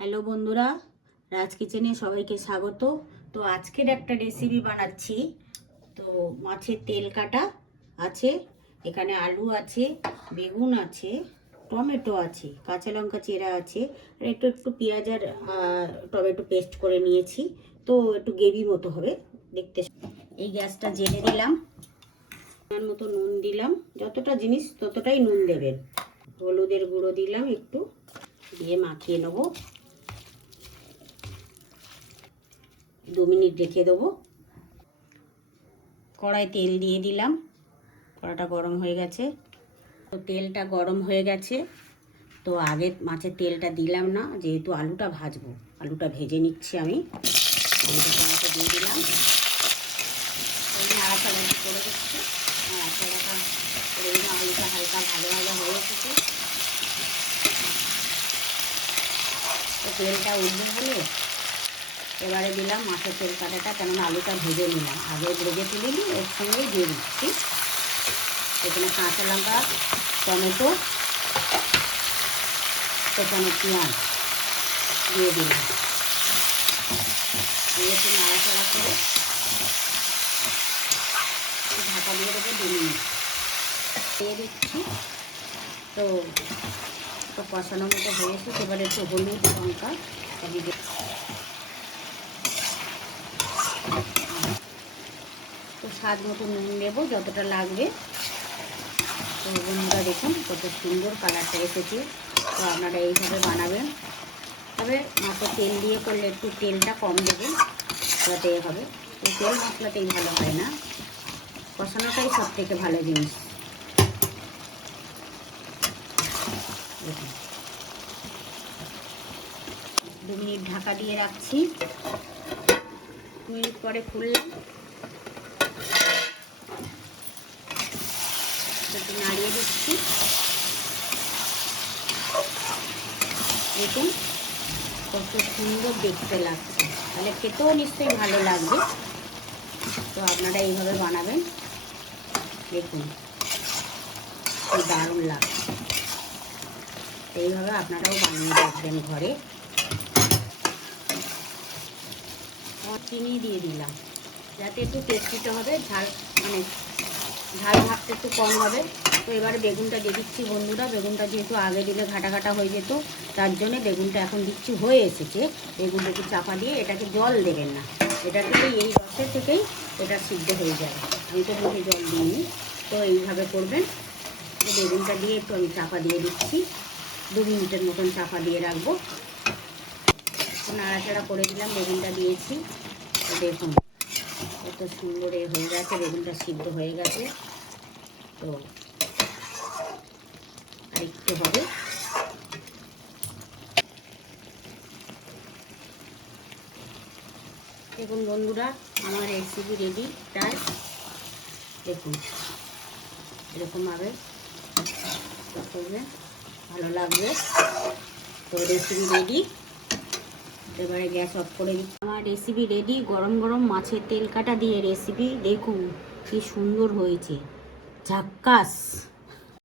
Hello বন্ধুরা, রাজ কিচেনে সবাইকে স্বাগত। তো আজকের একটা রেসিপি বানাচ্ছি। তো মাছের তেল কাটা আছে, এখানে আলু আছে, বেগুন আছে, টমেটো আছে, কাঁচা লঙ্কা চেরা আছে, আর একটু একটু পেঁয়াজ আর টমেটো পেস্ট করে নিয়েছি। তো একটু গ্রেভি মতো হবে দেখতে। এই গ্যাসটা জেলে দিলাম, পরিমাণ মতো নুন দিলাম, যতটা জিনিস ততটাই নুন দেবেন। হলুদের গুঁড়ো দিলাম একটু, দিয়ে মাখিয়ে নেবো। 2 মিনিট রেখে দেবো। কড়াই তেল দিয়ে দিলাম, কড়াটা গরম হয়ে গেছে। তো তেলটা গরম হয়ে গেছে, তো আগে মাছের তেলটা দিলাম না, যেহেতু আলুটা ভাজবো। আলুটা ভেজে নিচ্ছি আমি। আলুটা কড়াইতে দিয়ে দিলাম, নাড়াচাড়া করে দিচ্ছি। নাড়াচাড়াটা করে দিলাম, আলুটা হালকা ভাজা ভাজা হয়ে এসেছে। তো তেলটা উঠবে হলে এবারে দিলাম মাছের তেল কাটাটা, কেননা আলুটা ভেজে নিলাম, আগে ভেজে তুলে নিই, ওর সঙ্গেই দিয়ে দিচ্ছি। এখানে কাঁচা লঙ্কা, টমেটো, কোচানো পেঁয়াজ দিয়ে দিলাম, দিয়ে একটু নাড়াচাড়া করে ঢাকা দিয়ে দেবো 2 মিনিট। দিয়ে দিচ্ছি। তো কষানো মতো হয়ে এসেছে। এবারে একটু হলুদ, লঙ্কা দিয়ে তো স্বাদ মতো নুন নেবো, যতটা লাগবে। তো বন্ধুরা দেখুন কত সুন্দর কালারটা এসেছে। তো আপনারা এইভাবে বানাবেন। তবে মাছের তেল দিয়ে করলে একটু তেলটা কম দেবেন, যাতে হবে। তো তেল মশলাতেই ভালো হয় না, কষানোটাই সব থেকে ভালো জিনিস। দেখুন 2 মিনিট ঢাকা দিয়ে রাখছি। 2 মিনিট পরে খুললাম, একটু নাড়িয়ে দিচ্ছি। দেখুন কত সুন্দর দেখতে লাগছে, তাহলে খেতেও নিশ্চয়ই ভালো লাগবে। তো আপনারা এইভাবে বানাবেন, দেখুন কি দারুণ লাগছে। এইভাবে আপনারাও বানিয়ে দেখবেন ঘরে। চিনি দিয়ে দিলাম, যাতে একটু টেস্টিটা হবে, ঝাল ভাবটা একটু কম হবে। তো এবারে বেগুনটা দিয়ে দিচ্ছি বন্ধুরা। বেগুনটা যেহেতু আগে দিলে ঘাটা ঘাটা হয়ে যেত, তার জন্য বেগুনটা এখন দিচ্ছি, হয়ে এসেছে। বেগুনটা একটু চাপা দিয়ে, এটাকে জল দেবেন না, এটা থেকেই এই রসের থেকেই এটা সিদ্ধ হয়ে যায়। আমি তো মুখে জল দিইনি। তো এইভাবে করবেন। তো বেগুনটা দিয়ে একটু আমি চাপা দিয়ে দিচ্ছি, 2 মিনিটের মতন চাপা দিয়ে রাখবো। নাড়াচাড়া করে দিলাম, বেগুনটা দিয়েছি। তো দেখুন কত সুন্দর হয়ে গেছে, বেগুনটা সিদ্ধ হয়ে গেছে। তো আর একটু হবে। দেখুন বন্ধুরা, আমার রেসিপি রেডি প্রায়। দেখুন এরকমভাবে করবেন, ভালো লাগবে। তো রেসিপি রেডি। এবারে গ্যাস অফ করে দিচ্ছি। আমার রেসিপি রেডি। গরম গরম মাছের তেল কাটা দিয়ে রেসিপি। দেখুন কি সুন্দর হয়েছে, ঝাক্কাস।